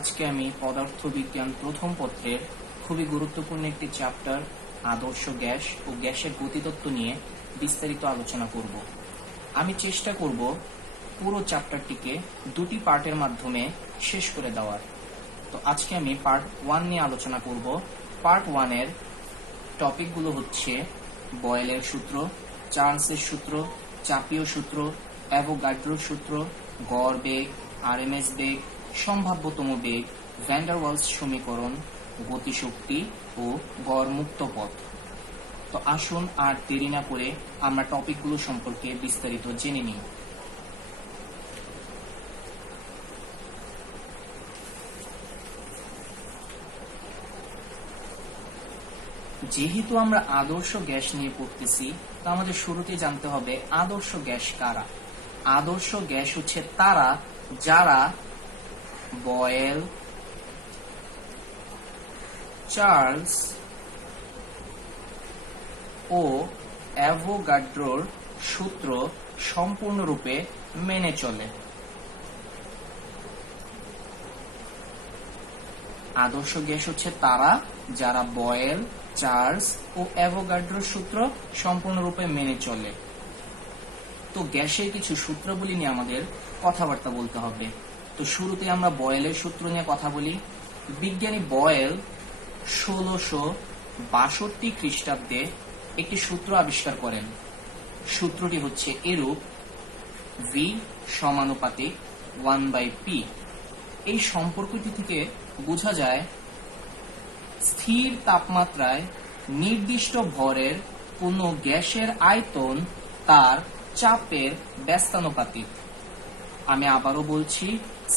আজকে আমি পদার্থবিজ্ঞান প্রথম পত্রের খুবই গুরুত্বপূর্ণ একটি চ্যাপ্টার আদর্শ গ্যাস ও গ্যাসের গতিতত্ত্ব নিয়ে বিস্তারিত আলোচনা করব। আমি চেষ্টা করব পুরো চ্যাপ্টারটিকে দুটি পার্টের মাধ্যমে শেষ করে দেওয়ার। তো আজকে আমি পার্ট 1 নিয়ে আলোচনা করব। পার্ট 1 এর টপিকগুলো হচ্ছে বয়েলের সূত্র, চার্লসের সূত্র, চাপীয় সূত্র, অ্যাভোগাড্রোর সূত্র, গড় বেগ, আরএমএস বেগ, সম্ভাব্যতম বেগ, ভ্যান ডার ওয়ালস সমীকরণ, গতিশক্তি ও গড় মুক্ত পথ। তো আসুন আর দেরি না করে আমরা টপিকগুলো সম্পর্কে বিস্তারিত জেনে নিই। যেহেতু আমরা আদর্শ গ্যাস নিয়ে পড়তেছি, তা আমাদের শুরুতে জানতে হবে আদর্শ গ্যাস কারা। আদর্শ গ্যাস হচ্ছে তারা যারা বয়েল, চার্লস ও অ্যাভোগাড্রোর সূত্র সম্পূর্ণরূপে মেনে চলে। আদর্শ গ্যাস হচ্ছে তারা যারা বয়েল, চার্লস ও অ্যাভোগাড্রোর সূত্র সম্পূর্ণরূপে মেনে চলে। তো গ্যাসের কিছু সূত্রাবলী নিয়ে আমাদের কথাবার্তা বলতে হবে। তো শুরুতে আমরা বয়েলের সূত্র নিয়ে কথা বলি। বিজ্ঞানী বয়েল 1662 খ্রিস্টাব্দে একটি সূত্র আবিষ্কার করেন। সূত্রটি হচ্ছে এরূপ: ভি সমানুপাতিক 1/p। এই সম্পর্কটি থেকে বোঝা যায় স্থির তাপমাত্রায় নির্দিষ্ট ভরের কোনো গ্যাসের আয়তন তার চাপের ব্যস্তানুপাতিক। আমি আবারও বলছি,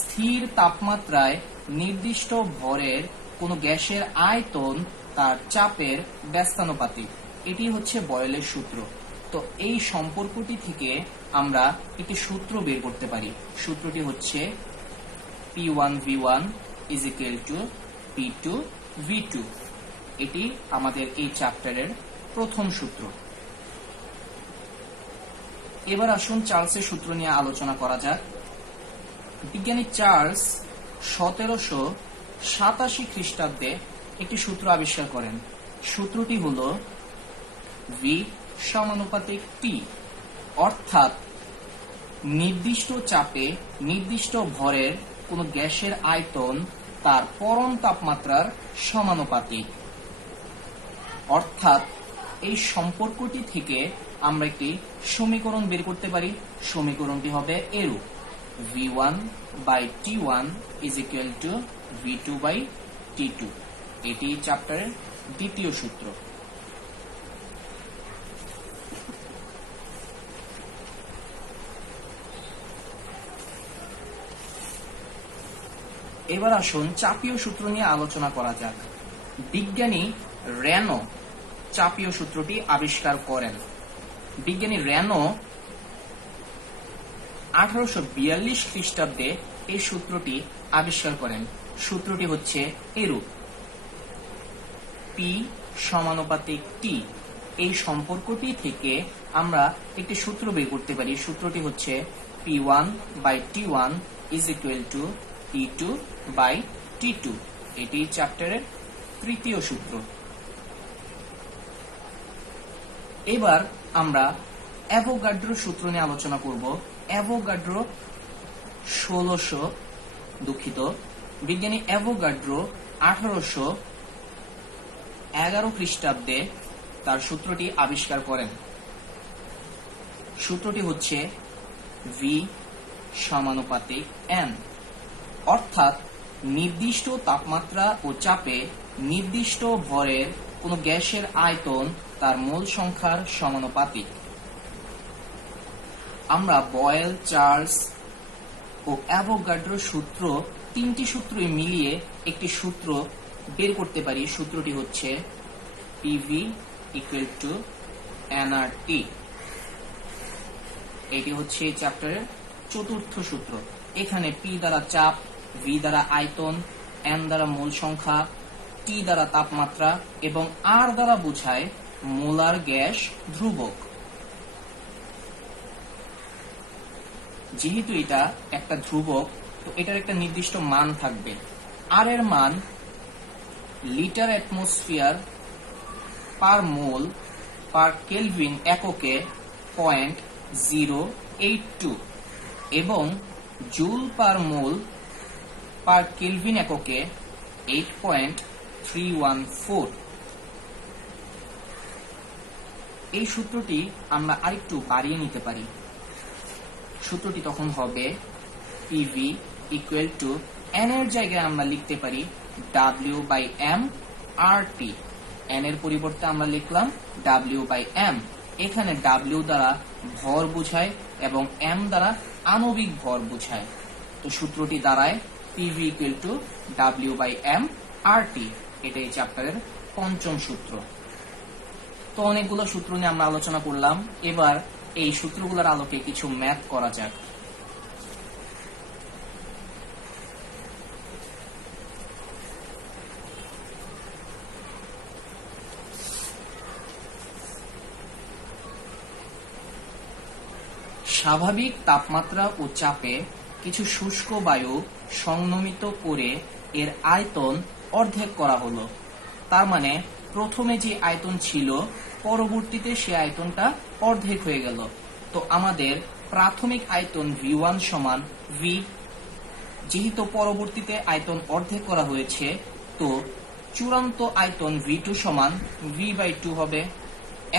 স্থির তাপমাত্রায় নির্দিষ্ট ভরের কোনো গ্যাসের আয়তন তার চাপের ব্যস্তানুপাতিক। এটি হচ্ছে বয়েলের সূত্র। তো এই সম্পর্কটি থেকে আমরা একটি সূত্র বের করতে পারি। সূত্রটি হচ্ছে P1V1 = P2V2। এটি আমাদের এই চ্যাপ্টারের প্রথম সূত্র। এবার আসুন চার্লসের সূত্র নিয়ে আলোচনা করা যাক। বিজ্ঞানী চার্লস 1787 খ্রিস্টাব্দে একটি সূত্র আবিষ্কার করেন। সূত্রটি হল ভি সমানুপাতিক টি, অর্থাৎ নির্দিষ্ট চাপে নির্দিষ্ট ভরের কোনো গ্যাসের আয়তন তার পরম তাপমাত্রার সমানুপাতিক। অর্থাৎ এই সম্পর্কটি থেকে আমরা একটি সমীকরণ বের করতে পারি। সমীকরণটি হবে এরূপ: V1/T1 = V2/T2। এটি চ্যাপ্টারের দ্বিতীয় সূত্র। এবার আসুন চাপীয় সূত্র নিয়ে আলোচনা করা যাক। বিজ্ঞানী রেনো চাপীয় সূত্রটি আবিষ্কার করেন। বিজ্ঞানী রেনো 1842 খ্রিস্টাব্দে এই সূত্রটি আবিষ্কার করেন। সূত্রটি হচ্ছে এরূপ: P সমানুপাতিক T। এই সম্পর্কটি থেকে আমরা একটি সূত্র বের করতে পারি। সূত্রটি হচ্ছে P1/T1 = P2/T2। এটি চ্যাপ্টারের তৃতীয় সূত্র। এবার আমরা অ্যাভোগাড্রোর সূত্র নিয়ে আলোচনা করব। অ্যাভোগাড্রো বিজ্ঞানী অ্যাভোগাড্রো 1811 খ্রিস্টাব্দে তার সূত্রটি আবিষ্কার করেন। সূত্রটি হচ্ছে ভি সমানুপাতিক n, অর্থাৎ নির্দিষ্ট তাপমাত্রা ও চাপে নির্দিষ্ট ভরের কোনো গ্যাসের আয়তন তার মোল সংখ্যার সমানুপাতিক। আমরা বয়েল, চার্লস ও অ্যাভোগাড্রোর সূত্র, তিনটি সূত্রই মিলিয়ে একটি সূত্র বের করতে পারি। সূত্রটি হচ্ছে PV = nRT। এটি হচ্ছে এই চ্যাপ্টারের চতুর্থ সূত্র। এখানে P দ্বারা চাপ, V দ্বারা আয়তন, N দ্বারা মোল সংখ্যা, T দ্বারা তাপমাত্রা এবং R দ্বারা বোঝায় মোলার গ্যাস ধ্রুবক। যেহেতু এটা একটা ধ্রুবক, তো এটার একটা নির্দিষ্ট মান থাকবে। আর এর মান লিটার অ্যাটমসফিয়ার পার মোল পার কেলভিন এককে 0.082 এবং জুল পার মোল পার কেলভিন এককে 8.314। এই সূত্রটি আমরা আরেকটু বাড়িয়ে নিতে পারি। সূত্রটি তখন হবে PV ইকুয়াল টু N এর জায়গায় আমরা লিখতে পারি W/M RT। N এর পরিবর্তে আমরা লিখলাম W/M। এখানে W দ্বারা ভর বোঝায় এবং M দ্বারা আণবিক ভর বোঝায়। তো সূত্রটি দাঁড়ায় PV equal to W/M RT। এটা এই চ্যাপ্টারের পঞ্চম সূত্র। তো অনেকগুলো সূত্র নিয়ে আমরা আলোচনা করলাম। এবার এই সূত্রগুলোর আলোকে কিছু ম্যাথ করা যাক। স্বাভাবিক তাপমাত্রা ও চাপে কিছু শুষ্ক বায়ু সংনমিত করে এর আয়তন অর্ধেক করা হলো। তার মানে প্রথমে যে আয়তন ছিল পরবর্তীতে সে আয়তনটা অর্ধেক হয়ে গেল। তো আমাদের প্রাথমিক আয়তন V1 সমান V। যেহেতু পরবর্তীতে আয়তন অর্ধেক করা হয়েছে, তো চূড়ান্ত আয়তন V2 সমান V/2 হবে।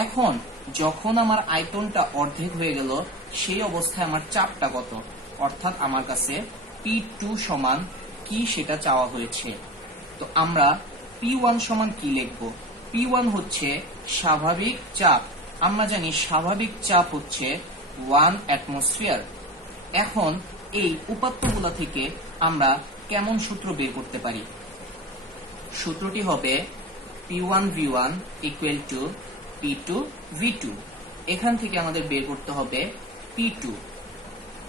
এখন যখন আমার আয়তনটা অর্ধেক হয়ে গেল, সেই অবস্থায় আমার চাপটা কত, অর্থাৎ আমার কাছে P2 সমান কি সেটা চাওয়া হয়েছে। তো আমরা P1 সমান কি লিখব? P1 হচ্ছে স্বাভাবিক চাপ। আমরা জানি স্বাভাবিক চাপ হচ্ছে 1 অ্যাটমসফিয়ার। এখন এই উপাত্তগুলো থেকে আমরা কেমন সূত্র বের করতে পারি? সূত্রটি হবে P1V1 ইকুয়াল টু P2V2। এখান থেকে আমাদের বের করতে হবে P2।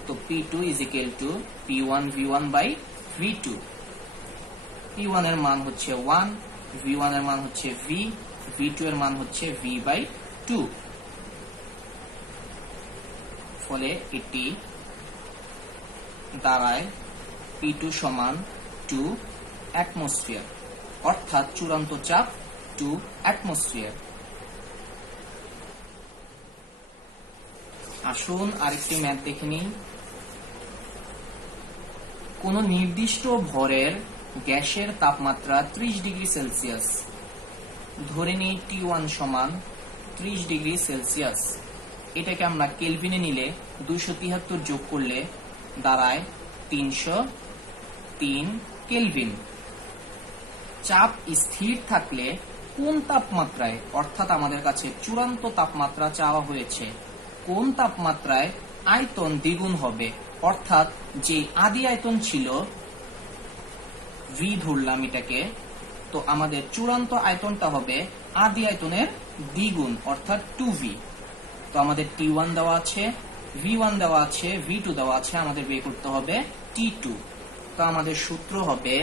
তো P2 is equal to P1V1/V2। P1 এর মান হচ্ছে 1, V1 এর মান হচ্ছে V, V2 এর মান হচ্ছে V/2। ফলে এটি দাঁড়ায় P2 সমান 2 অ্যাটমসফিয়ার, অর্থাৎ চূড়ান্ত চাপ 2 অ্যাটমসফিয়ার। আসুন আরেকটি ম্যাথ দেখে নিই। কোন নির্দিষ্ট ভরের গ্যাসের তাপমাত্রা 30 ডিগ্রি সেলসিয়াস। ধরে নিই T1 সমান 30 ডিগ্রি সেলসিয়াস। এটাকে আমরা কেলভিনে নিলে 273 যোগ করলে দাঁড়ায় 303 কেলভিন। চাপ স্থির থাকলে কোন তাপমাত্রায়, অর্থাৎ আমাদের কাছে চূড়ান্ত তাপমাত্রা চাওয়া হয়েছে, কোন তাপমাত্রায় আয়তন দ্বিগুণ হবে, অর্থাৎ যে আদি আয়তন ছিল V ধরলাম এটাকে, তো আমাদের চূড়ান্ত আয়তনটা হবে আদি আয়তনের দ্বিগুণ, অর্থাৎ 2V। তো আমাদের T1 দেওয়া আছে, V1 দেওয়া আছে, V2 দেওয়া আছে, আমাদের বের করতে হবে T2। তো আমাদের সূত্র হবে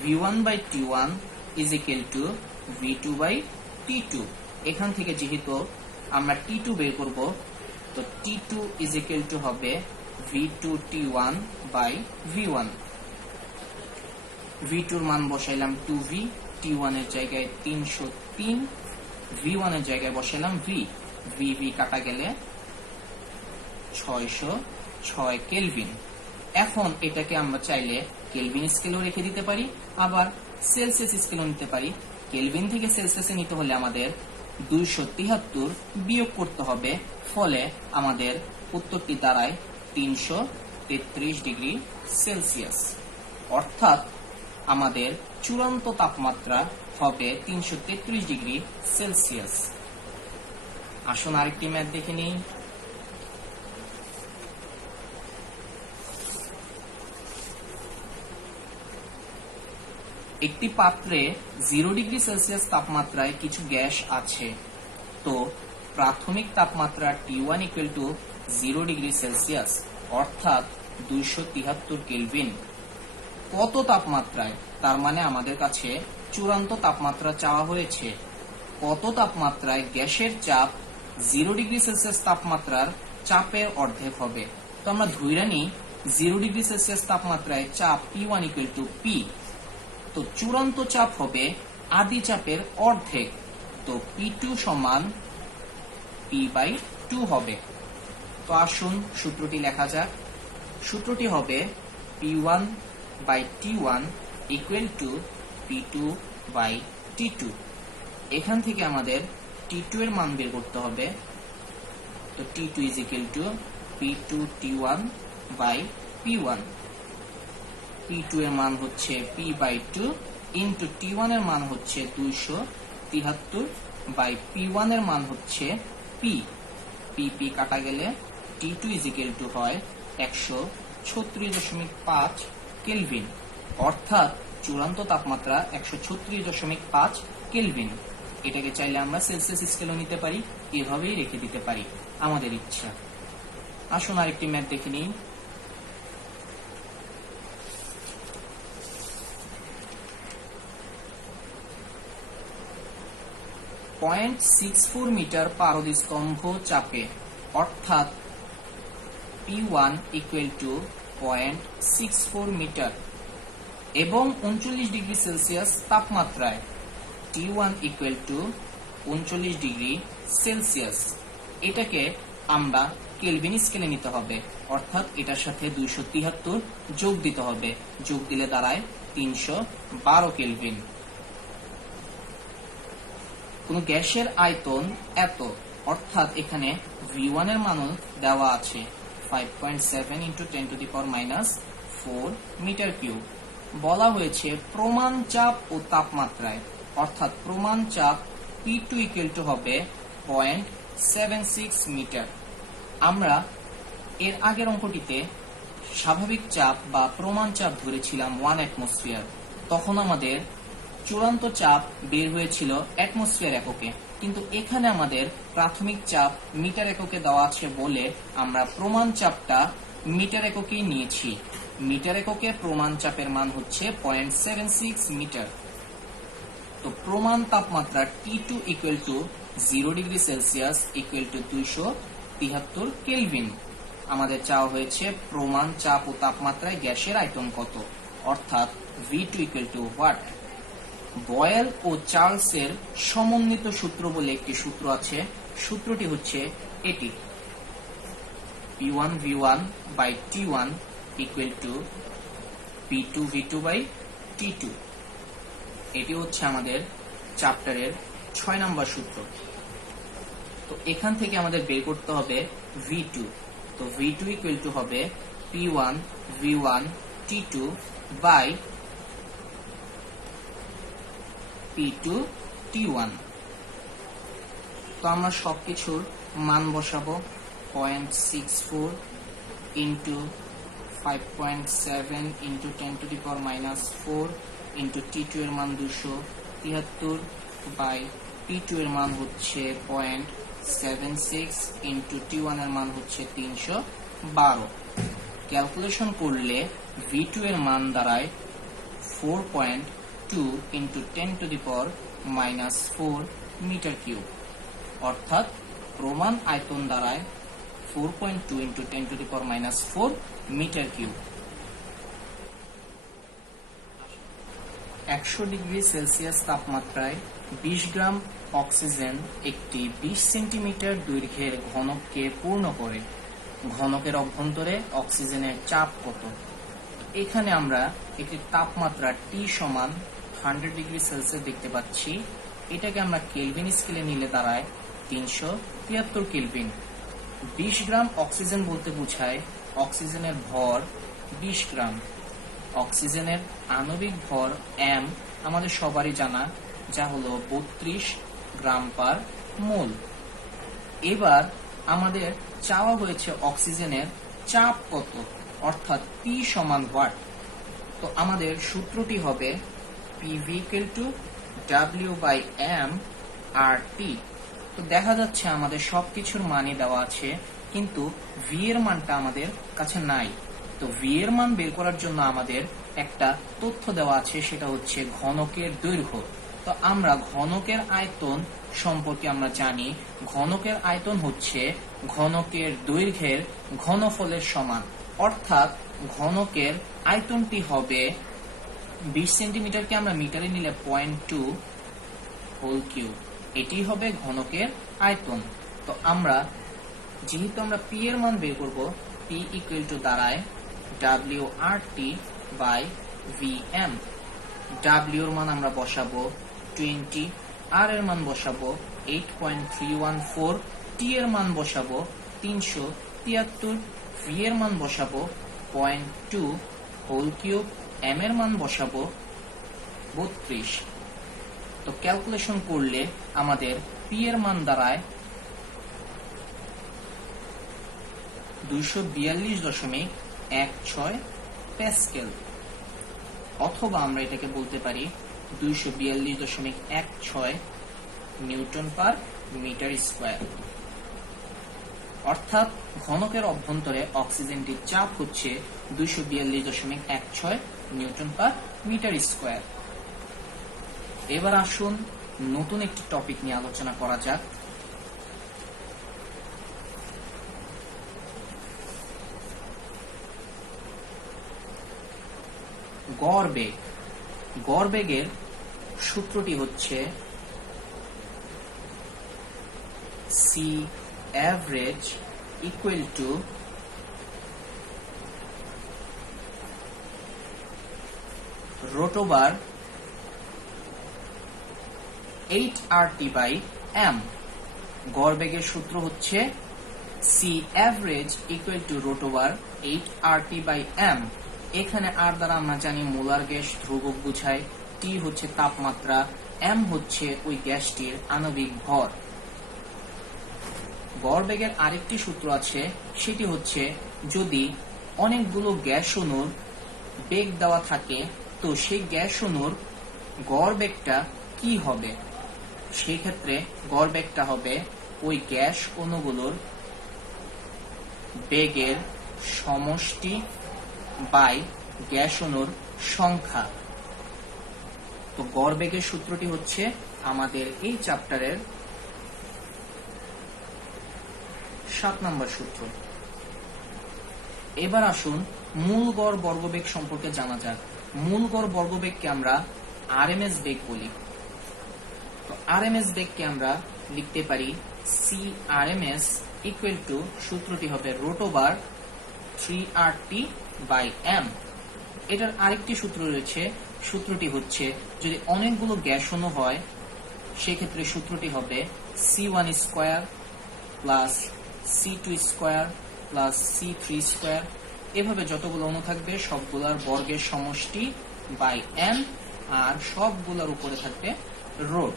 V1/T1 is equal to V2/T2। এখান থেকে যেহেতু আমরা T2 বের করব, তো T2 ইজ ইকুয়াল টু হবে V2T1/V1। V2 এর মান বসাইলাম 2V, T1 এর জায়গায় 303, V1 এর জায়গায় বসাইলাম V, V কাটা গেলে 606 কেলভিন। এখন এটাকে আমরা চাইলে কেলভিন স্কেলও রেখে দিতে পারি, আবার সেলসিয়াস স্কেলও নিতে পারি। কেলভিন থেকে সেলসিয়াসে নিতে হলে আমাদের 273 বিয়োগ করতে হবে। ফলে আমাদের উত্তরটি দাঁড়ায় 333 ডিগ্রি সেলসিয়াস, অর্থাৎ আমাদের চূড়ান্ত তাপমাত্রা হবে 333 ডিগ্রি সেলসিয়াস। আসুন আরেকটি ম্যাথ দেখে নিই। একটি পাত্রে 0 ডিগ্রি সেলসিয়াস তাপমাত্রায় কিছু গ্যাস আছে। তো প্রাথমিক তাপমাত্রা T1 equal to 0 degree Celsius, অর্থাৎ 273 কেলভিন। কত তাপমাত্রায়? তার মানে আমাদের কাছে চূড়ান্ত তাপমাত্রা চাওয়া হয়েছে। কত তাপমাত্রায় গ্যাসের চাপ 0 ডিগ্রি সেলসিয়াস তাপমাত্রার চাপের অর্ধেক হবে? তো আমরা ধরে নিই 0 ডিগ্রি সেলসিয়াস তাপমাত্রায় চাপ P1 ইকুয়াল টু P। তো চূড়ান্ত চাপ হবে আদি চাপের অর্ধেক, তো P2 সমান P/2 হবে। তো আসুন সূত্রটি লেখা যাক। সূত্রটি হবে P1/T1 ইকুয়াল টু P2/T2। এখান থেকে আমাদের T2 এর মান বের করতে হবে। তো T2 is equal to P2T1/P1। P2 এর মান হচ্ছে P/2 ইন্টু T1 এর মান হচ্ছে 273 বাই P1 এর মান হচ্ছে P। P কাটা গেলে T2 ইজ ইকুয়াল টু হয় 136.5 কেলভিন, অর্থাৎ চূড়ান্ত তাপমাত্রা 136.5 কেলভিন। এটাকে চাইলে আমরা সেলসিয়াস স্কেলও নিতে পারি, এভাবেই রেখে দিতে পারি, আমাদের ইচ্ছা। আসুন আরেকটি ম্যাথ দেখে নিই। .64 মিটার পারদ স্তম্ভ চাপে, অর্থাৎ P1 ইকুয়াল টু 0.64 মিটার এবং 39 ডিগ্রি সেলসিয়াস তাপমাত্রায় T1 equal to 39 degree Celsius. এটাকে আমরা কেলভিন স্কেলে নিতে হবে, অর্থাৎ এটার সাথে 273 যোগ দিতে হবে, যোগ দিলে দাঁড়ায় 312 কেলভিন। কোন গ্যাসের আয়তন এত, অর্থাৎ এখানে V1 এর মানও দেওয়া আছে 5.7 × 10⁻⁻⁴ মিটার কিউব। বলা হয়েছে প্রমাণ চাপ ও তাপমাত্রায়, অর্থাৎ প্রমাণ চাপ P2 ইকুয়াল টু হবে 0.76 মিটার। আমরা এর আগের অঙ্কটিতে স্বাভাবিক চাপ বা প্রমাণ চাপ ধরেছিলাম 1 অ্যাটমসফিয়ার, তখন আমাদের চূড়ান্ত চাপ বের হয়েছিল অ্যাটমসফিয়ার এককে, কিন্তু এখানে আমাদের প্রাথমিক চাপ মিটার এককে দেওয়া আছে বলে আমরা প্রমাণ চাপটা মিটার এককেই নিয়েছি। মিটার এককে প্রমাণ চাপের মান হচ্ছে 0.76 মিটার। তো প্রমাণ তাপমাত্রা T2 equal to 0 degree Celsius equal to 273 kelvin. আমাদের চাওয়া হয়েছে প্রমাণ চাপ ও তাপমাত্রায় গ্যাসের আয়তন কত, অর্থাৎ V2 equal to what. Boyle ও চার্লসের সমন্বিত সূত্র বলে একটি সূত্র আছে, সূত্রটি হচ্ছে এটি P1V1/T1 ইকুয়াল টু P2V2/T2। এটি হচ্ছে আমাদের চ্যাপ্টারের 6 নম্বর সূত্র। তো এখান থেকে আমাদের বের করতে হবে V2। তো V2 ইকুয়াল টু হবে P1V1T2 বাই P2T1। তো আমরা সবকিছুর মান বসাবো। 0.64 ইন্টু 5.7 ইন্টু 10⁻⁻⁴ ইন্টু T2 এর মান 273 বাই P2 এর মান হচ্ছে 0.76 ইন্টু T1 এর মান হচ্ছে 312। ক্যালকুলেশন করলে V2 এর মান দাঁড়ায় 4.2 ইন্টু 10⁻⁻⁴ মিটার কিউব, অর্থাৎ প্রমাণ আয়তন দাঁড়ায় 4.2 into 10⁻⁻⁴ metre cube. 100 degree Celsius তাপমাত্রায় 20 গ্রাম অক্সিজেন একটি 20 সেন্টিমিটার দৈর্ঘ্যের ঘনককে পূর্ণ করে। ঘনকের অভ্যন্তরে অক্সিজেনের চাপ কত? এখানে আমরা একটি তাপমাত্রা T সমান 100 ডিগ্রি সেলসিয়াস দেখতে পাচ্ছি। এটাকে আমরা কেলভিন স্কেলে নিলে দাঁড়ায় 373 কেলভিন। 20 গ্রাম অক্সিজেন বলতে বোঝায় অক্সিজেনের ভর 20 গ্রাম। অক্সিজেনের আণবিক ভর m আমাদের সবারই জানা, যা হলো 32 গ্রাম পার মোল। এবার আমাদের চাওয়া হয়েছে অক্সিজেনের চাপ কত, অর্থাৎ P সমান হোয়াট। তো আমাদের সূত্রটি হবে PV = W/m/RT। তো দেখা যাচ্ছে আমাদের সবকিছুর মানই দেওয়া আছে, কিন্তু V এর মানটা আমাদের কাছে নাই। তো V এর মান বের করার জন্য আমাদের একটা তথ্য দেওয়া আছে, সেটা হচ্ছে ঘনকের দৈর্ঘ্য। তো আমরা ঘনকের আয়তন সম্পর্কে আমরা জানি, ঘনকের আয়তন হচ্ছে ঘনকের দৈর্ঘ্যের ঘনফলের সমান। অর্থাৎ ঘনকের আয়তনটি হবে 20 সেন্টিমিটারকে আমরা মিটারে নিলে 0.2 হোল কিউব। এটি হবে ঘনকের আয়তন। তো যেহেতু আমরা পি এর মান বের করব, পি ইকুয়াল টু দাঁড়ায় WRT/VM। W এর মান আমরা বসাবো 20, আর এর মান বসাবো 8.314, টি এর মান বসাবো 373, ভি এর মান বসাবো 0.2 হোল কিউব, এম এর মান বসাবো 32। তো ক্যালকুলেশন করলে আমাদের পি এর মান দাঁড়ায় 242.16 প্যাসকেল, অথবা আমরা এটাকে বলতে পারি 242.16 নিউটন পার মিটার স্কয়ার। অর্থাৎ ঘনকের অভ্যন্তরে অক্সিজেনটির চাপ হচ্ছে 242.16 নিউটন পার মিটার স্কয়ার। এবার আসুন নতুন একটি টপিক নিয়ে আলোচনা করা যাক। গড়বেগ। গড়বেগের সূত্রটি হচ্ছে c average equal to root/8 RT/m। গড়বেগের সূত্র হচ্ছে c average equal to root/8 RT/m। এখানে আর দ্বারা আমরা জানি মোলার গ্যাস ধ্রুবক বুঝায়, টি হচ্ছে তাপমাত্রা, এম হচ্ছে ওই গ্যাসটির আণবিক ভর। গড়বেগের আরেকটি সূত্র আছে, সেটি হচ্ছে যদি অনেকগুলো গ্যাস অণুর বেগ দেওয়া থাকে, তো সেই গ্যাস অণুর গড়বেগটা কি হবে? সেই ক্ষেত্রে গড়বেগটা হবে ওই গ্যাস অণুগুলোর বেগের সমষ্টি বাই গ্যাস অণুর সংখ্যা। তো গড়বেগের সূত্রটি হচ্ছে আমাদের এই চ্যাপ্টারের 7 নম্বর সূত্র। এবার আসুন মূল গড় বর্গবেগ সম্পর্কে জানা যাক। মূল গড় বর্গবেগকে আমরা আরএমএস বেগ বলি। তো আরএমএস বেগকে আমরা লিখতে পারি CRMS ইকুয়াল টু, সূত্রটি হবে √3RT/m। এটার আরেকটি সূত্র রয়েছে, সূত্রটি হচ্ছে যদি অনেকগুলো গ্যাস অণু হয় সেক্ষেত্রে সূত্রটি হবে C1² plus C2² plus C3²। এভাবে যতগুলো অণু থাকবে সবগুলার বর্গের সমষ্টি বাই m, আর সবগুলোর উপরে থাকবে রোড।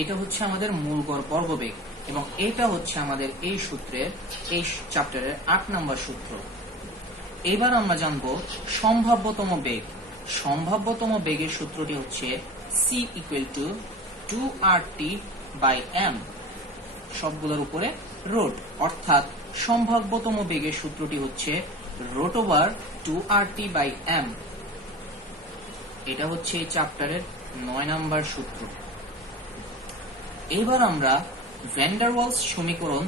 এটা হচ্ছে আমাদের মূল গড় বর্গবেগ, এবং এটা হচ্ছে আমাদের এই সূত্রের, এই চ্যাপ্টারের 8 নম্বর সূত্র। এবার আমরা জানব সম্ভাব্যতম বেগ। সম্ভাব্যতম বেগের সূত্রটি হচ্ছে c ইকুয়াল টু 2RT/m, সবগুলোর উপরে রোড। অর্থাৎ সম্ভাব্যতম বেগের সূত্রটি হচ্ছে √2RT/m। এটা হচ্ছে এই চ্যাপ্টারের 9 নম্বর সূত্র। এবার আমরা ভ্যান ডার ওয়ালস সমীকরণ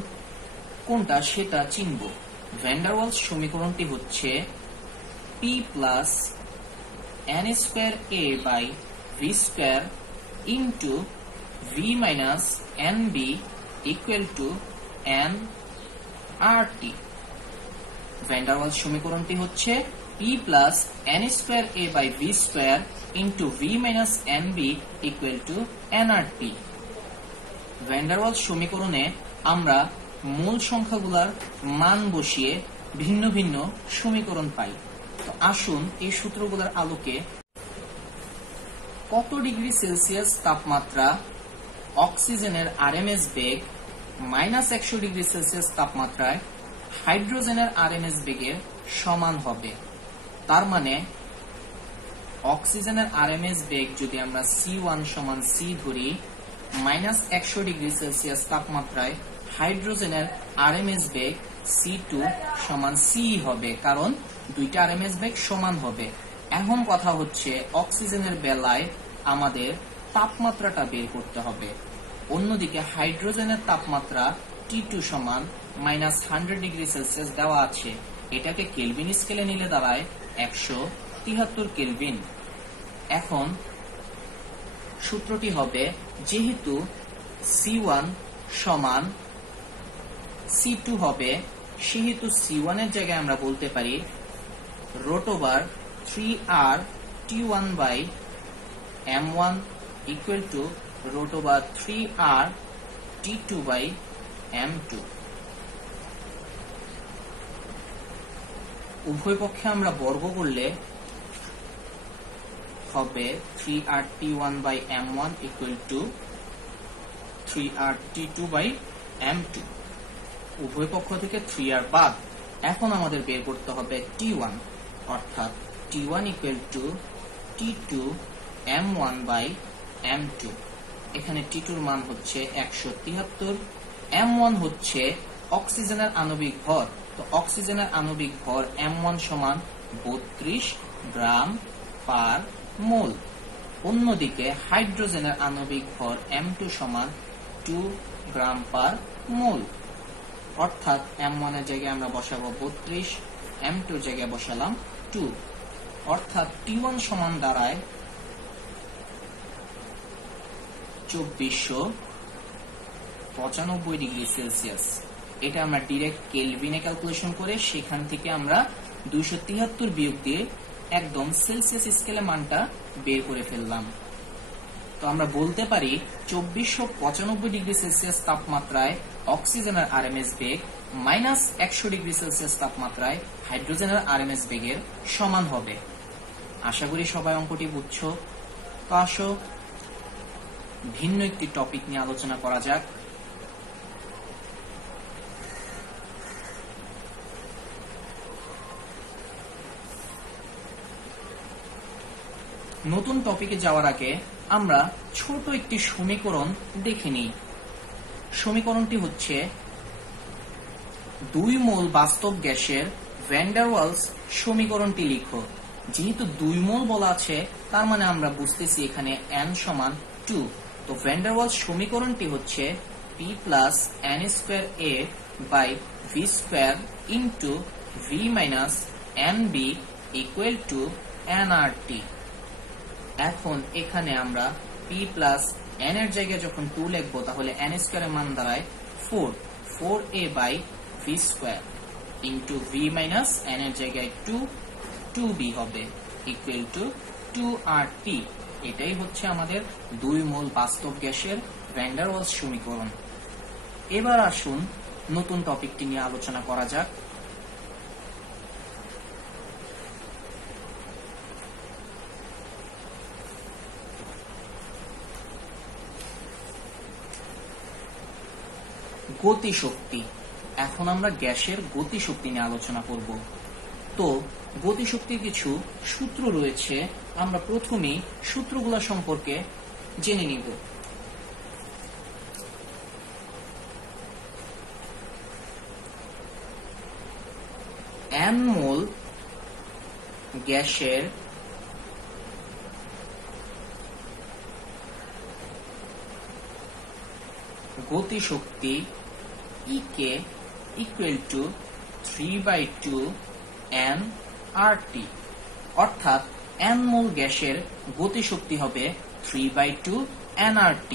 কোনটা সেটা চিনব। ভ্যান ডার ওয়ালস সমীকরণটি হচ্ছে P plus n²a/v² into v minus nb equal to nRT। Van der Waals সমীকরণটি হচ্ছে P plus n²a/v² into v minus nb equal to nRT। Van der Waals সমীকরণে আমরা মূল সংখ্যাগুলোর মান বসিয়ে ভিন্ন ভিন্ন সমীকরণ পাই। তো আসুন এই সূত্রগুলোর আলোকে কত ডিগ্রি সেলসিয়াস তাপমাত্রা অক্সিজেনের আরএমএস বেগ -100 ডিগ্রি সেলসিয়াস তাপমাত্রায় হাইড্রোজেনের আরএমএস বেগের সমান হবে। তার মানে অক্সিজেনের আরএমএস বেগ যদি আমরা C1 সমান C ধরি, -100 ডিগ্রি সেলসিয়াস তাপমাত্রায় হাইড্রোজেনের আরএমএস বেগ C2 সমান C হবে, কারণ দুইটা আরএমএস বেগ সমান হবে। এখন কথা হচ্ছে অক্সিজেনের বেলায় আমাদের তাপমাত্রাটা বের করতে হবে। অন্যদিকে হাইড্রোজেনের তাপমাত্রা T2 সমান -100 ডিগ্রি সেলসিয়াস দেওয়া আছে। এটাকে কেলভিন স্কেলে নিলে দাঁড়ায় 173 কেলভিন। এখন সূত্রটি হবে, যেহেতু C1 সমান C2 হবে, সেহেতু C1 এর জায়গায় আমরা বলতে পারি √3r T1 by M1 equal to √3r T2 by M2। উভয় পক্ষে আমরা বর্গ করলে হবে 3r T1 by M1 equal to 3r T2 by M2। উভয় পক্ষ থেকে 3r বাদ। এখন আমাদের বের করতে হবে T1, অর্থাৎ T1 equal to T2 M1 by M2। এখানে T2 এর মান হচ্ছে 173, M1 হচ্ছে অক্সিজেনের আণবিক ভর। তো অক্সিজেনের আণবিক ভর M1 সমান 32 গ্রাম পার মোল। অন্যদিকে হাইড্রোজেনের আণবিক ভর M2 সমান 2 গ্রাম পার মোল। অর্থাৎ M1 এর জায়গায় আমরা বসাবো 32, M2 এর জায়গায় বসালাম 2। অর্থাৎ T1 সমান দাঁড়ায় 2495 ডিগ্রি সেলসিয়াস। এটা আমরা ডিরেক্ট কেলভিনে ক্যালকুলেশন করে সেখান থেকে আমরা 273 বিয়োগ দিয়ে একদম সেলসিয়াস স্কেলে মানটা বের করে ফেললাম। তো আমরা বলতে পারি 2495 ডিগ্রি সেলসিয়াস তাপমাত্রায় অক্সিজেনের আরএমএস বেগ মাইনাস 100 ডিগ্রি সেলসিয়াস তাপমাত্রায় হাইড্রোজেনের আরএমএস বেগের সমান হবে। আশা করি সবাই অঙ্কটি বুঝছো। তো আসো ভিন্ন একটি টপিক নিয়ে আলোচনা করা যাক। নতুন টপিকে যাওয়ার আগে আমরা ছোট একটি সমীকরণ দেখে নিই। সমীকরণটি হচ্ছে 2 মোল বাস্তব গ্যাসের ভ্যান ডার ওয়ালস সমীকরণটি লিখো। যেহেতু 2 মোল বলা আছে, তার মানে আমরা বুঝতেছি এখানে n সমান 2। তো ভ্যান ডার ওয়ালস সমীকরণটি হচ্ছে P plus n square a by v square into v minus nb equal to nRT। এখন এখানে আমরা P প্লাস n এর জায়গায় যখন 2 লিখবো, তাহলে n স্কোয়ারের মান দাঁড়ায় 4a by v square into v minus n এর জায়গায় 2b হবে ইকুয়াল টু 2RT। এটাই হচ্ছে আমাদের 2 মোল বাস্তব গ্যাসের ভ্যান ডার ওয়ালস সমীকরণ। এবার আসুন নতুন টপিকটি নিয়ে আলোচনা করা যাক। গতিশক্তি। এখন আমরা গ্যাসের গতিশক্তি নিয়ে আলোচনা করব। তো গতিশক্তির কিছু সূত্র রয়েছে, আমরা প্রথমেই সূত্রগুলো সম্পর্কে জেনে নিব। n মোল গ্যাসের গতিশক্তি E K equal to 3/2 nRT। অর্থাৎ n মোল গ্যাসের গতিশক্তি হবে 3/2 nRT।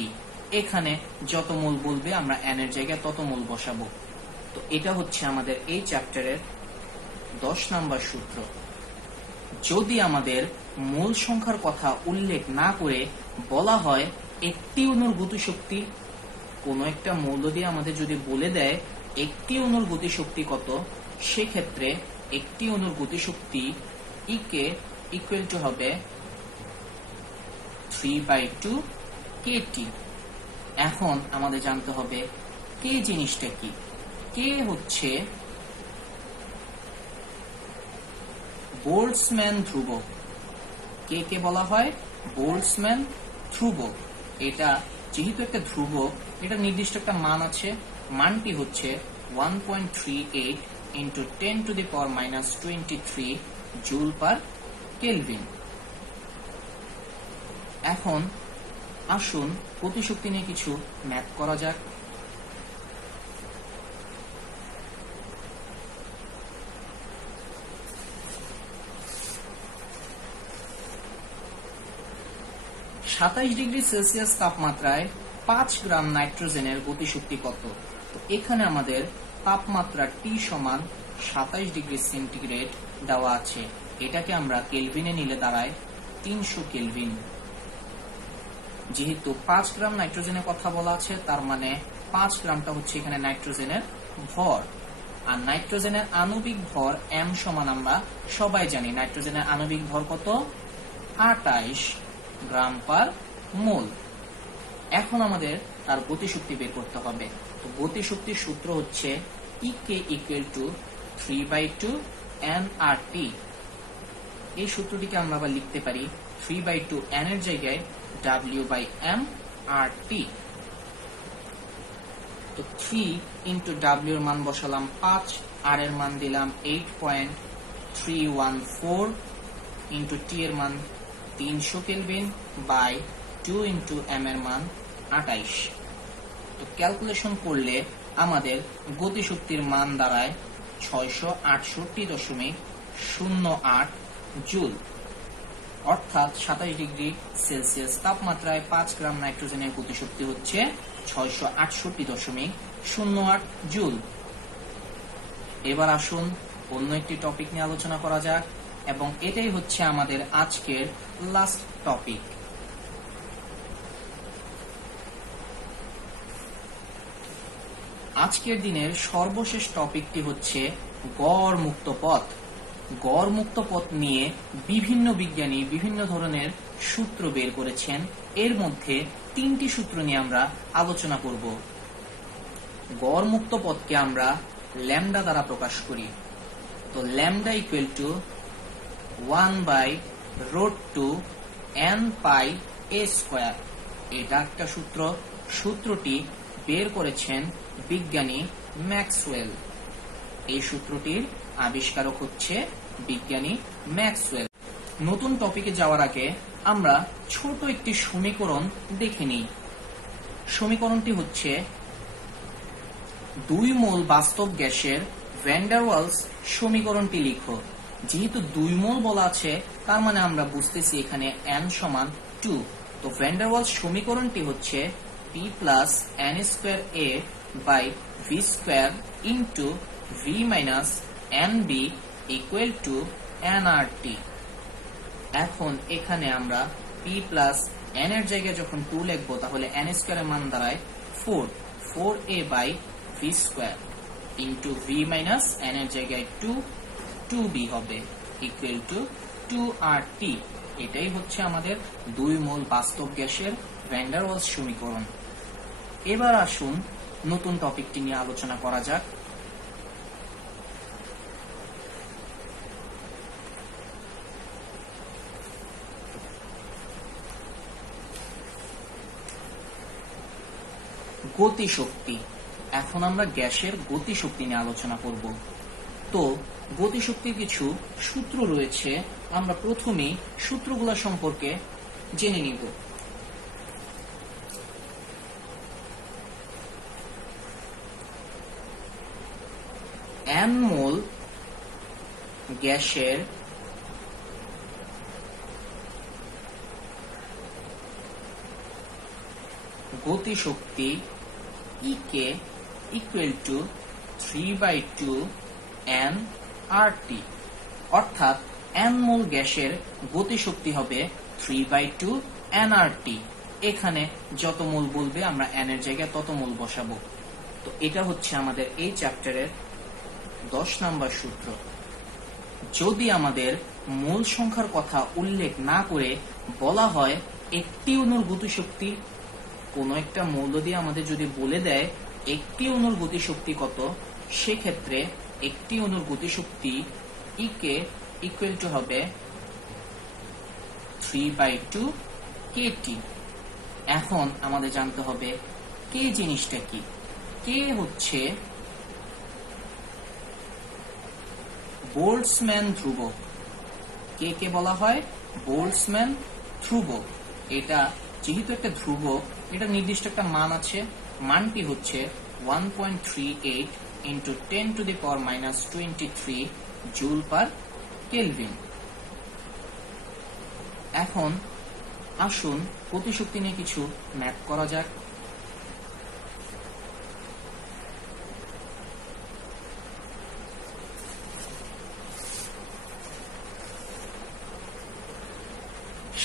এখানে যত মোল বলবে আমরা n এর জায়গায় তত মোল বসাবো। তো এটা হচ্ছে আমাদের এই চ্যাপ্টারের 10 নম্বর সূত্র। যদি আমাদের মোল সংখ্যার কথা উল্লেখ না করে বলা হয় একটি অণুর গতিশক্তি, কোনো একটা মৌল দিয়ে আমাদের যদি বলে দেয় একটি অণুর গতিশক্তি কত, সেক্ষেত্রে একটি অণুর গতিশক্তি E কে ইকুয়াল টু হবে 3/2 kT। এখন আমাদের জানতে হবে k জিনিসটা কি। k হচ্ছে বোল্টজম্যান ধ্রুবক। কে বলা হয় বোল্টজম্যান ধ্রুবক। এটা যেহেতু একটা ধ্রুবক, এটা নির্দিষ্ট একটা মান আছে। মানটি হচ্ছে 1.38 into 10⁻⁻23 জুল পার কেলভিন। এখন আসুন গতিশক্তি নিয়ে কিছু ম্যাথ করা যাক। 27°C তাপমাত্রায় 5 গ্রাম নাইট্রোজেনের গতিশক্তি কত? তো এখানে আমাদের তাপমাত্রা T সমান 27°C দেওয়া আছে। এটাকে আমরা কেলভিনে নিলে দাঁড়ায় 300 কেলভিন। যেহেতু 5 গ্রাম নাইট্রোজেনের কথা বলা আছে, তার মানে 5 গ্রামটা হচ্ছে এখানে নাইট্রোজেনের ভর। আর নাইট্রোজেনের আণবিক ভর m সমান আমরা সবাই জানি। নাইট্রোজেনের আণবিক ভর কত? 28 গ্রাম পার মোল। এখন আমাদের তার গতিশক্তি বের করতে হবে। তো গতিশক্তির সূত্র হচ্ছে EK = 3/2 nRT। এই সূত্রটিকে আমরা আবার লিখতে পারি 3/2 n এর জায়গায় W/m/RT। তো 3 × W এর মান বসালাম 5, R এর মান দিলাম 8.314, × T এর মান 300 কেলভিন বাই 2 × m এর মান 28। তো ক্যালকুলেশন করলে আমাদের গতিশক্তির মান দাঁড়ায় 668.08 জুল। অর্থাৎ 27°C তাপমাত্রায় 5 গ্রাম নাইট্রোজেনের গতিশক্তি হচ্ছে 668.08 জুল। এবার আসুন অন্য একটি টপিক নিয়ে আলোচনা করা যাক, এবং এটাই হচ্ছে আমাদের আজকের লাস্ট টপিক। আজকের দিনের সর্বশেষ টপিকটি হচ্ছে গড় মুক্ত পথ। গড় মুক্ত পথ নিয়ে বিভিন্ন বিজ্ঞানী বিভিন্ন ধরনের সূত্র বের করেছেন। এর মধ্যে 3টি সূত্র নিয়ে আমরা আলোচনা করব। গড় মুক্ত পথকে আমরা ল্যামডা দ্বারা প্রকাশ করি। তো ল্যামডা = 1/√2 n πa²। এটা একটা সূত্র। সূত্রটি বের করেছেন বিজ্ঞানী ম্যাক্সওয়েল। এই সূত্রটির আবিষ্কারক হচ্ছে বিজ্ঞানী ম্যাক্সওয়েল। নতুন টপিকে যাওয়ার আগে আমরা ছোট একটি সমীকরণ দেখে নিই। সমীকরণটি হচ্ছে 2 মোল বাস্তব গ্যাসের ভ্যান ডার ওয়ালস সমীকরণটি লিখো। যেহেতু 2 মোল বলা আছে, তার মানে আমরা বুঝতেছি এখানে n সমান 2। তো ভ্যান ডার ওয়ালস সমীকরণটি হচ্ছে P + n²a/v² × v - nb = nRT। এখন এখানে আমরা P + n এর জায়গায় যখন 2 লিখব, তাহলে n² এর মান দাঁড়ায় 4a/v² × v - n এর জায়গায় 2b হবে = 2RT। এটাই হচ্ছে আমাদের 2 মোল বাস্তব গ্যাসের ভ্যান ডার ওয়ালস সমীকরণ। এবার আসুন নতুন টপিকটি নিয়ে আলোচনা করা যাক। গতিশক্তি। এখন আমরা গ্যাসের গতিশক্তি নিয়ে আলোচনা করব। তো গতিশক্তির কিছু সূত্র রয়েছে, আমরা প্রথমেই সূত্রগুলো সম্পর্কে জেনে নিব। n মোল গ্যাসের গতিশক্তি EK = 3/2 nRT। অর্থাৎ n মোল গ্যাসের গতিশক্তি হবে 3/2 nRT। এখানে যত মোল বলবে আমরা n এর জায়গায় তত মোল বসাবো। তো এটা হচ্ছে আমাদের এই চ্যাপ্টারের 10 নম্বর সূত্র। যদি আমাদের মোল সংখ্যার কথা উল্লেখ না করে বলা হয় একটি অণুর গতিশক্তি, কোনো একটা মৌল দিয়ে আমাদের যদি বলে দেয় একটি অণুর গতিশক্তি কত, সেক্ষেত্রে একটি অণুর গতিশক্তি EK = হবে 3/2 kT। এখন আমাদের জানতে হবে K জিনিসটা কি। K হচ্ছে বোল্টজম্যান ধ্রুবক। কে বলা হয় বোল্টজম্যান ধ্রুবক। এটা যেহেতু একটা ধ্রুবক, এটা নির্দিষ্ট একটা মান আছে। মানটি হচ্ছে 1.38 × 10⁻⁻23 জুল পার কেলভিন। এখন আসুন গতিশক্তি নিয়ে কিছু ম্যাথ করা যাক।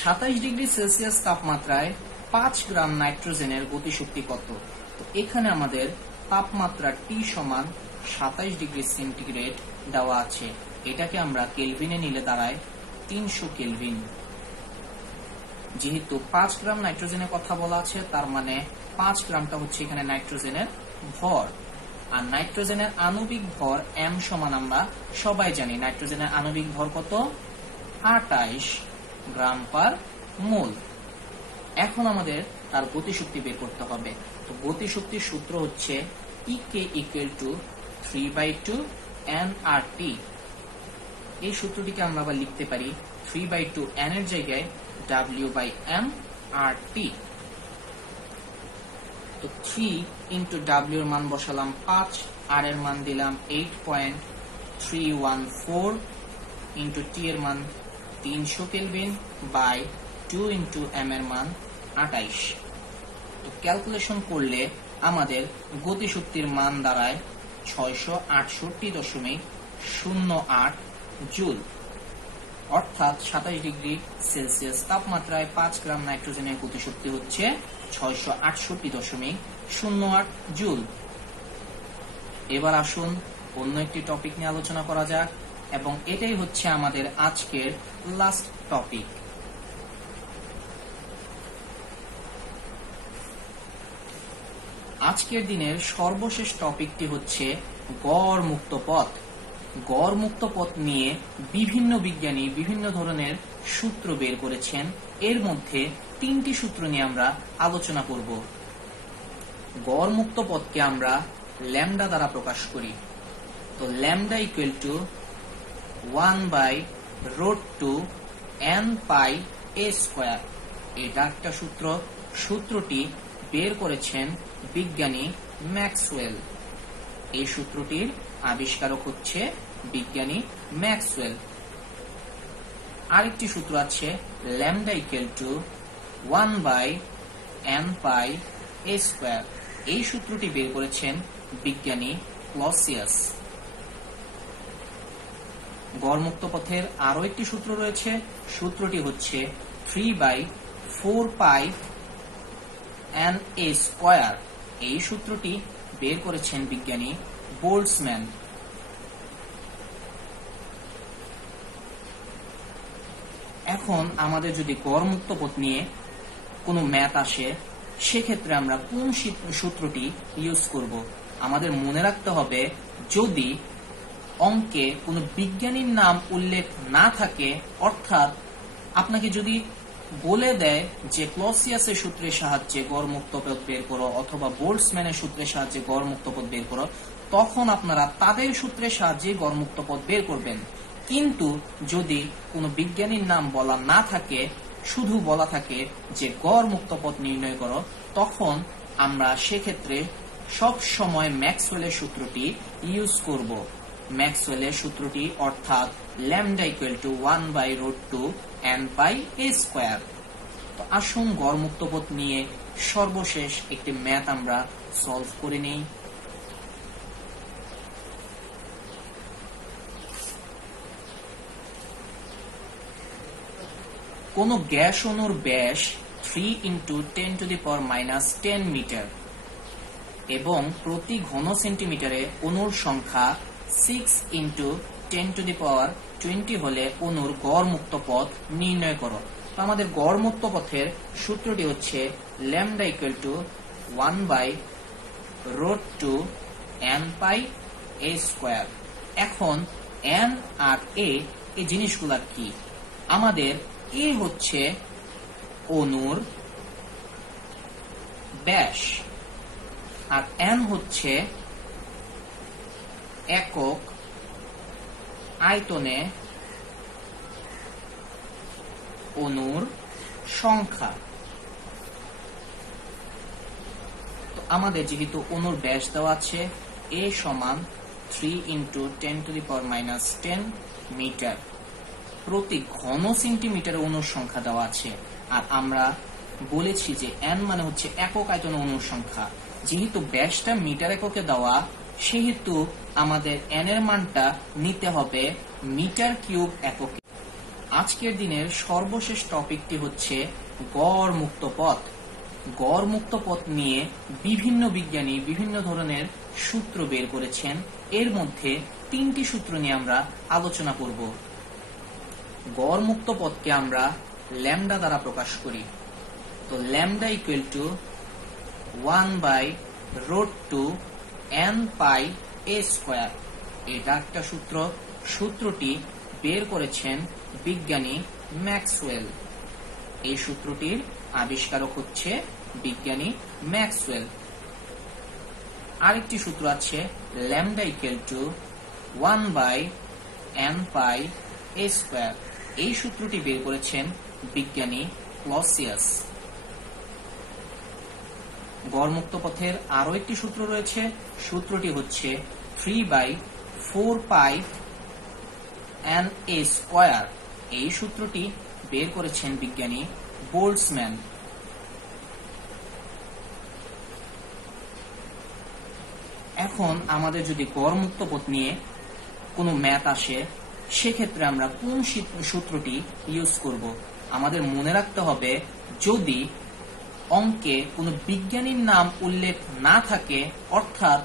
(27°C) তাপমাত্রায় 5 গ্রাম নাইট্রোজেনের গতিশক্তি কত? তো এখানে আমাদের তাপমাত্রা T সমান 27°C দেওয়া আছে। এটাকে আমরা কেলভিনে নিলে দাঁড়ায় 300 কেলভিন। যেহেতু 5 গ্রাম নাইট্রোজেনের কথা বলা আছে, তার মানে 5 গ্রামটা হচ্ছে এখানে নাইট্রোজেনের ভর। আর নাইট্রোজেনের আণবিক ভর m সমান আমরা সবাই জানি। নাইট্রোজেনের আণবিক ভর কত? 28 গ্রাম পার মোল। এখন আমাদের তার গতিশক্তি বের করতে হবে। তো গতিশক্তির সূত্র হচ্ছে EK = 3/2 nRT। এই সূত্রটিকে আমরা আবার লিখতে পারি 3/2 n এর জায়গায় W/m/RT। তো 3 × W এর মান বসালাম 5, R এর মান দিলাম 8.314, × T এর মান 300 কেলভিন বাই 2 × m এর মান 28। তো ক্যালকুলেশন করলে আমাদের গতিশক্তির মান দাঁড়ায় 668.08 জুল। অর্থাৎ 27°C তাপমাত্রায় 5 গ্রাম নাইট্রোজেনের গতিশক্তি হচ্ছে 668.08 জুল। এবার আসুন অন্য একটি টপিক নিয়ে আলোচনা করা যাক, এবং এটাই হচ্ছে আমাদের আজকের লাস্ট টপিক। আজকের দিনের সর্বশেষ টপিকটি হচ্ছে গড় মুক্ত পথ। গড় মুক্ত পথ নিয়ে বিভিন্ন বিজ্ঞানী বিভিন্ন ধরনের সূত্র বের করেছেন। এর মধ্যে 3টি সূত্র নিয়ে আমরা আলোচনা করব। গড় মুক্ত পথকে আমরা ল্যামডা দ্বারা প্রকাশ করি। তো ল্যামডা = 1/√2 n πa²। এটা একটা সূত্র। সূত্রটি বের করেছেন বিজ্ঞানী ম্যাক্সওয়েল। এই সূত্রটির আবিষ্কারক হচ্ছে বিজ্ঞানী ম্যাক্সওয়েল। আরেকটি সূত্র আছে ল্যামডা = 1/n πa²। এই সূত্রটি বের করেছেন বিজ্ঞানী ক্লসিয়াস। গড় মুক্ত পথের আরো একটি সূত্র রয়েছে। সূত্রটি হচ্ছে 3/4πNa²। এই সূত্রটি বের করেছেন বিজ্ঞানী বোল্টজম্যান। এখন আমাদের যদি গড় মুক্ত পথ নিয়ে কোনো ম্যাথ আসে, সেক্ষেত্রে আমরা কোন সূত্রটি ইউজ করব? আমাদের মনে রাখতে হবে, যদি অঙ্কে কোনো বিজ্ঞানীর নাম উল্লেখ না থাকে, অর্থাৎ আপনাকে যদি বলে দেয় যে ক্লসিয়াসের সূত্রের সাহায্যে গড় মুক্ত পথ বের করো অথবা বোল্টজম্যানের সূত্রের সাহায্যে গড় মুক্ত পথ বের করো, তখন আপনারা তাদের সূত্রের সাহায্যে গড় মুক্ত পথ বের করবেন। কিন্তু যদি কোনো বিজ্ঞানীর নাম বলা না থাকে, শুধু বলা থাকে যে গড় মুক্ত পথ নির্ণয় করো, তখন আমরা সেক্ষেত্রে সব সময় ম্যাক্সওয়েলের সূত্রটি ইউজ করব। ম্যাক্সওয়েলের সূত্রটি অর্থাৎ ল্যামডা = 1/√2 n πa²। তো আসুন গড় মুক্ত পথ নিয়ে সর্বশেষ একটি ম্যাথ আমরা সলভ করে নেই। কোন গ্যাস অণুর ব্যাস 3 × 10⁻⁻10 মিটার এবং প্রতি ঘন সেন্টিমিটারে অণুর সংখ্যা 6 × 10⁻20 হলে অণুর গড় মুক্ত পথ নির্ণয় করো। তো আমাদের গড় মুক্ত পথের সূত্রটি হচ্ছে ল্যামডা = 1/√2 n πa²। এখন n আর a এই জিনিসগুলা কি? আমাদের এ হচ্ছে অণুর ব্যাস, আর n হচ্ছে একক আয়তনে অণুর সংখ্যা। তো আমাদের যেহেতু অণুর ব্যাস দেওয়া আছে a সমান 3 × 10⁻⁻10 মিটার, প্রতি ঘন সেন্টিমিটারে অণুর সংখ্যা দেওয়া আছে আর আমরা বলেছি যে n মানে হচ্ছে একক আয়তন অণুর সংখ্যা। যেহেতু ব্যাসটা মিটার এককে দেওয়া, সেহেতু আমাদের n এর মানটা নিতে হবে মিটার কিউব এককে। আজকের দিনের সর্বশেষ টপিকটি হচ্ছে গড় মুক্ত পথ। গড় মুক্ত পথ নিয়ে বিভিন্ন বিজ্ঞানী বিভিন্ন ধরনের সূত্র বের করেছেন। এর মধ্যে 3টি সূত্র নিয়ে আমরা আলোচনা করব। গড় মুক্ত পথকে আমরা ল্যামডা দ্বারা প্রকাশ করি। তো lambda equal to 1/√2 n pi a square. এটা একটা সূত্র। সূত্রটি বের করেছেন বিজ্ঞানী ম্যাক্সওয়েল। এই সূত্রটির আবিষ্কারক হচ্ছে বিজ্ঞানী ম্যাক্সওয়েল। আরেকটি সূত্র আছে lambda equal to 1/n pi a square. এই সূত্রটি বের করেছেন বিজ্ঞানী ক্লসিয়াস। গড় মুক্ত পথের আরো একটি সূত্র রয়েছে। সূত্রটি হচ্ছে 3/4 পাই n a স্কয়ার। এই সূত্রটি বের করেছেন বিজ্ঞানী বোল্টজম্যান। এখন আমাদের যদি গড় মুক্ত পথ নিয়ে কোনো ম্যাথ আসে, সেক্ষেত্রে আমরা কোন সূত্রটি ইউজ করব? আমাদের মনে রাখতে হবে, যদি অঙ্কে কোনো বিজ্ঞানীর নাম উল্লেখ না থাকে, অর্থাৎ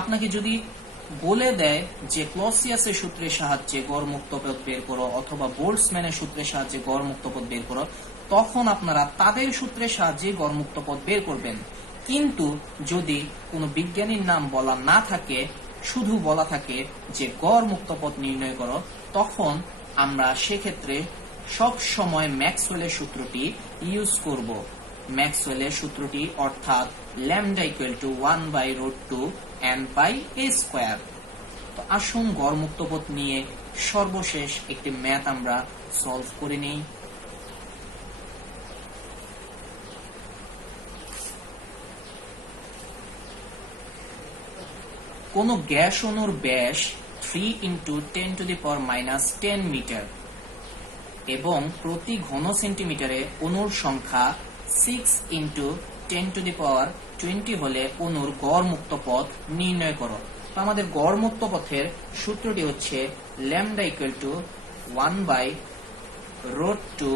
আপনাকে যদি বলে দেয় যে ক্লসিয়াসের সূত্রের সাহায্যে গড় মুক্ত পথ বের করো অথবা বোল্টজম্যানের সূত্রের সাহায্যে গড় মুক্ত পথ বের করো, তখন আপনারা তাদের সূত্রের সাহায্যে গড় মুক্ত পথ বের করবেন। কিন্তু যদি কোনো বিজ্ঞানীর নাম বলা না থাকে, শুধু বলা থাকে যে গড় মুক্ত পথ নির্ণয় করো, তখন আমরা সেক্ষেত্রে সব সময় ম্যাক্সওয়েলের সূত্রটি ইউজ করব। ম্যাক্সওয়েলের সূত্রটি অর্থাৎ lambda equal to 1/√2 n pi a square. তো আসুন গড় মুক্ত পথ নিয়ে সর্বশেষ একটি ম্যাথ আমরা সলভ করে নেই। কোন গ্যাস অণুর ব্যাস 3 × 10⁻⁻10 মিটার এবং প্রতি ঘন সেন্টিমিটারে অণুর সংখ্যা 6 × 10⁻20 হলে অণুর গড় মুক্ত পথ নির্ণয় করো। তো আমাদের গড় মুক্ত পথের সূত্রটি হচ্ছে lambda equal to 1/√2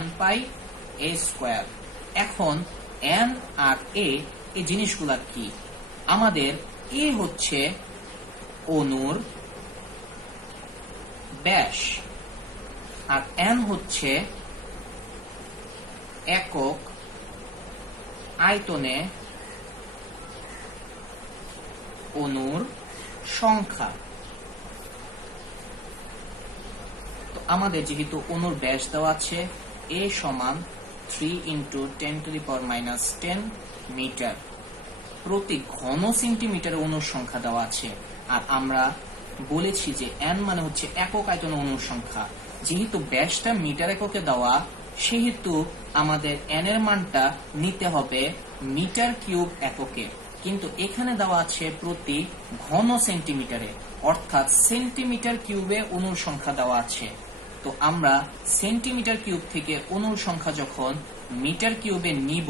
n pi a square. এখন n আর a এই জিনিসগুলা কি? আমাদের এ হচ্ছে অণুর ব্যাস আর n হচ্ছে একক আয়তনে অণুর সংখ্যা। তো আমাদের যেহেতু অণুর ব্যাস দেওয়া আছে a সমান 3 × 10⁻⁻10 মিটার, প্রতি ঘন সেন্টিমিটারে অণুর সংখ্যা দেওয়া আছে। আর আমরা বলেছি যে n মানে হচ্ছে একক আয়তন অণুর সংখ্যা। যেহেতু ব্যাসটা মিটার এককে দেওয়া, সেহেতু আমাদের n এর মানটা নিতে হবে মিটার কিউব এককে। কিন্তু এখানে দেওয়া আছে প্রতি ঘন সেন্টিমিটারে, অর্থাৎ সেন্টিমিটার কিউবে অণুর সংখ্যা দেওয়া আছে। তো আমরা সেন্টিমিটার কিউব থেকে অণুর সংখ্যা যখন মিটার কিউবে নিব,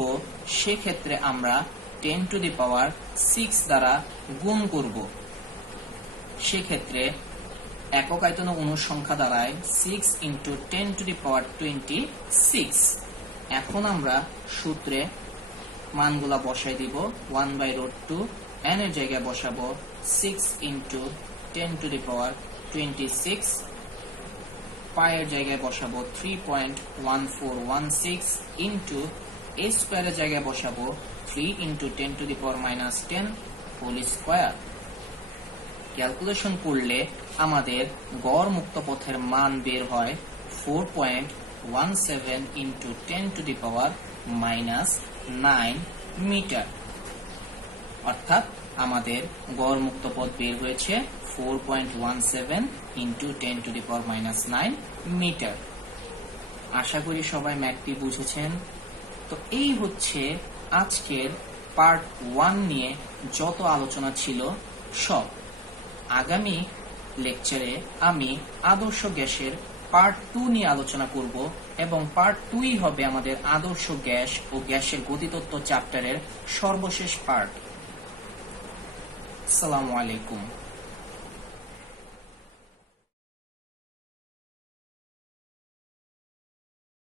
সেক্ষেত্রে আমরা 10⁻6 দ্বারা গুণ করব। সেক্ষেত্রে একক আয়তন অণুর সংখ্যা দাঁড়ায় 6 × 10⁻26। এখন আমরা সূত্রে মানগুলা বসাই দিব। 1/√2 n এর জায়গায় বসাবো 6 × 10⁻26, পাই এর জায়গায় বসাবো 3.1416 ইন্টু a স্কয়ারের জায়গায় বসাবো 3 × 10⁻10 হোল স্কয়ার। ক্যালকুলেশন করলে আমাদের গড় মুক্ত পথের মান বের হয় 4.17 × 10⁻9 মিটার। অর্থাৎ আমাদের গড় মুক্ত পথ বের হয়েছে 4.17 × 10⁻9 মিটার। আশা করি সবাই ম্যাথটি বুঝেছেন। তো এই হচ্ছে আজকের পার্ট 1 নিয়ে যত আলোচনা ছিল সব। আগামী লেকচারে আমি আদর্শ গ্যাসের পার্ট 2 নিয়ে আলোচনা করব এবং পার্ট 2ই হবে আমাদের আদর্শ গ্যাস ও গ্যাসের গতিতত্ত্ব চ্যাপ্টারের সর্বশেষ পার্ট। আসসালামু আলাইকুম।